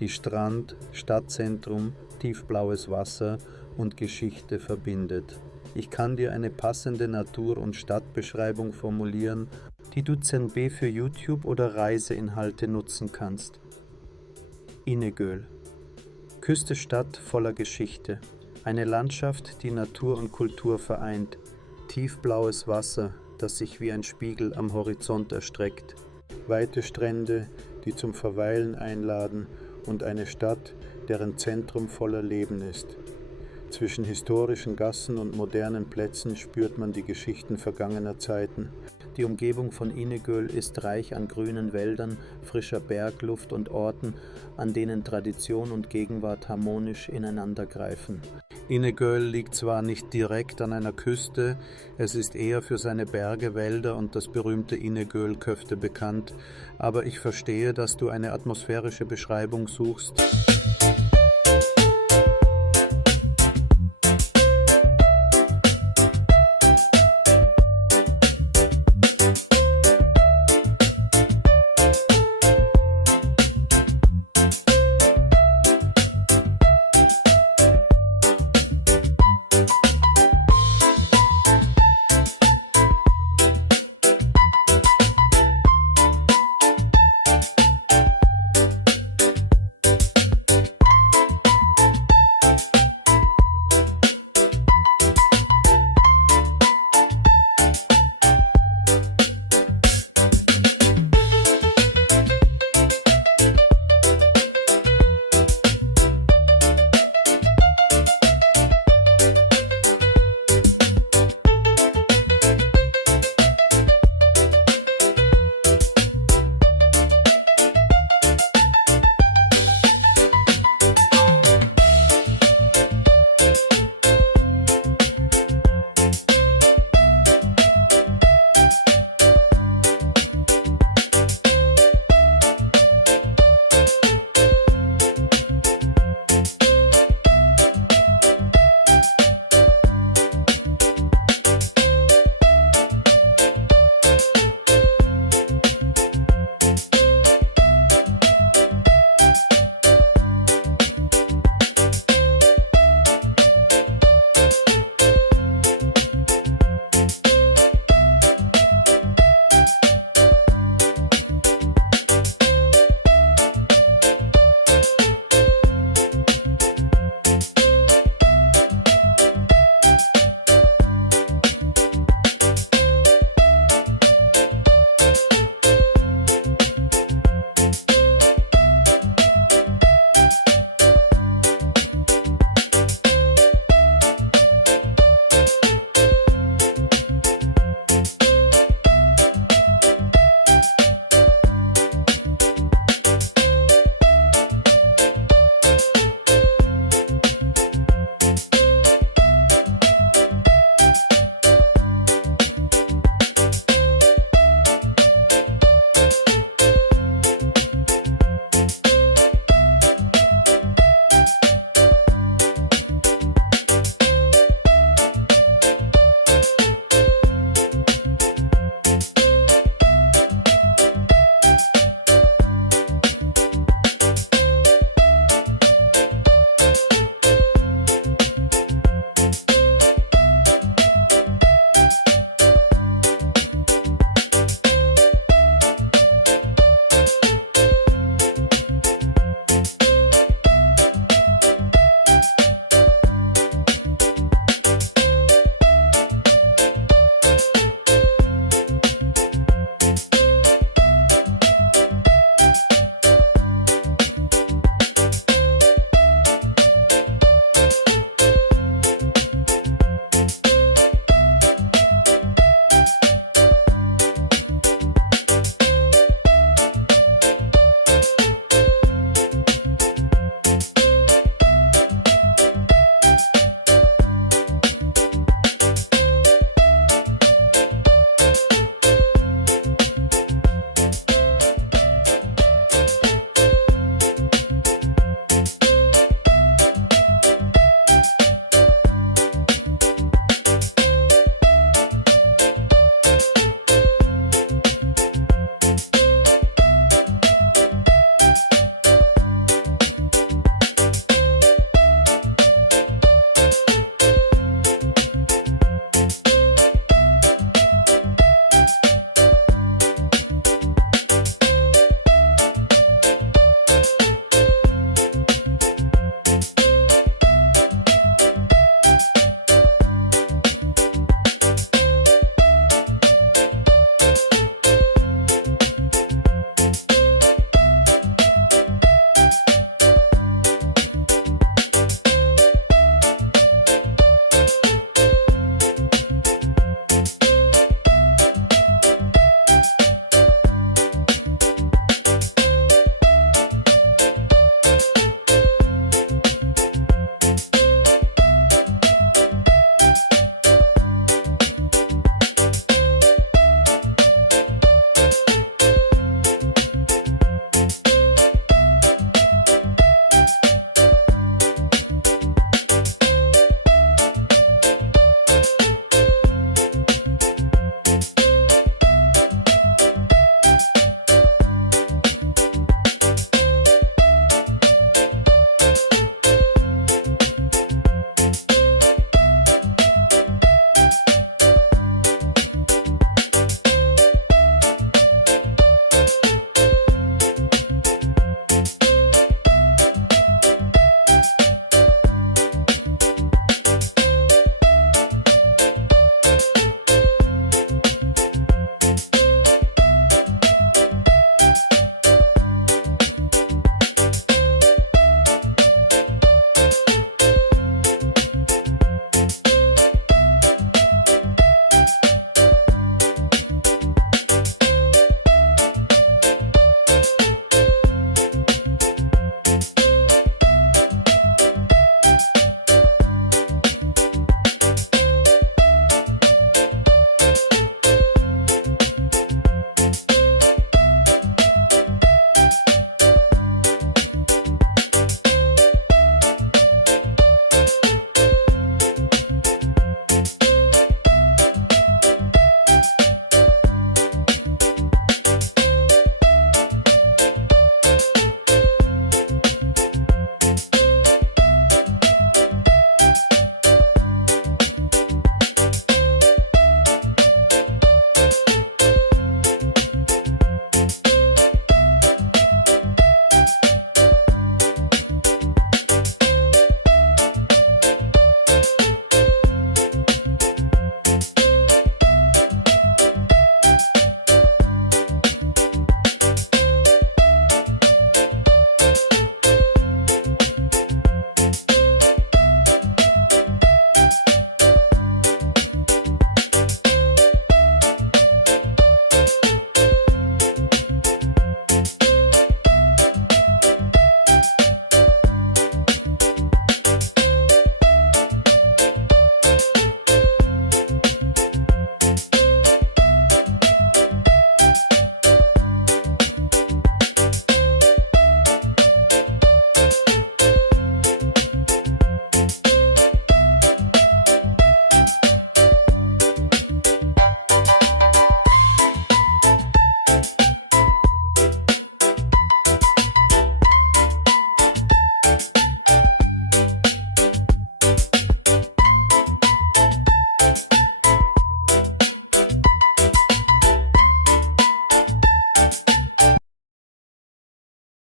die Strand, Stadtzentrum, tiefblaues Wasser und Geschichte verbindet. Ich kann dir eine passende Natur- und Stadtbeschreibung formulieren, die du ZNB für YouTube oder Reiseinhalte nutzen kannst. Inegöl. Küste-Stadt voller Geschichte. Eine Landschaft, die Natur und Kultur vereint. Tiefblaues Wasser, das sich wie ein Spiegel am Horizont erstreckt. Weite Strände, die zum Verweilen einladen, und eine Stadt, deren Zentrum voller Leben ist. Zwischen historischen Gassen und modernen Plätzen spürt man die Geschichten vergangener Zeiten. Die Umgebung von Inegöl ist reich an grünen Wäldern, frischer Bergluft und Orten, an denen Tradition und Gegenwart harmonisch ineinandergreifen. Inegöl liegt zwar nicht direkt an einer Küste, es ist eher für seine Berge, Wälder und das berühmte Inegöl-Köfte bekannt, aber ich verstehe, dass du eine atmosphärische Beschreibung suchst.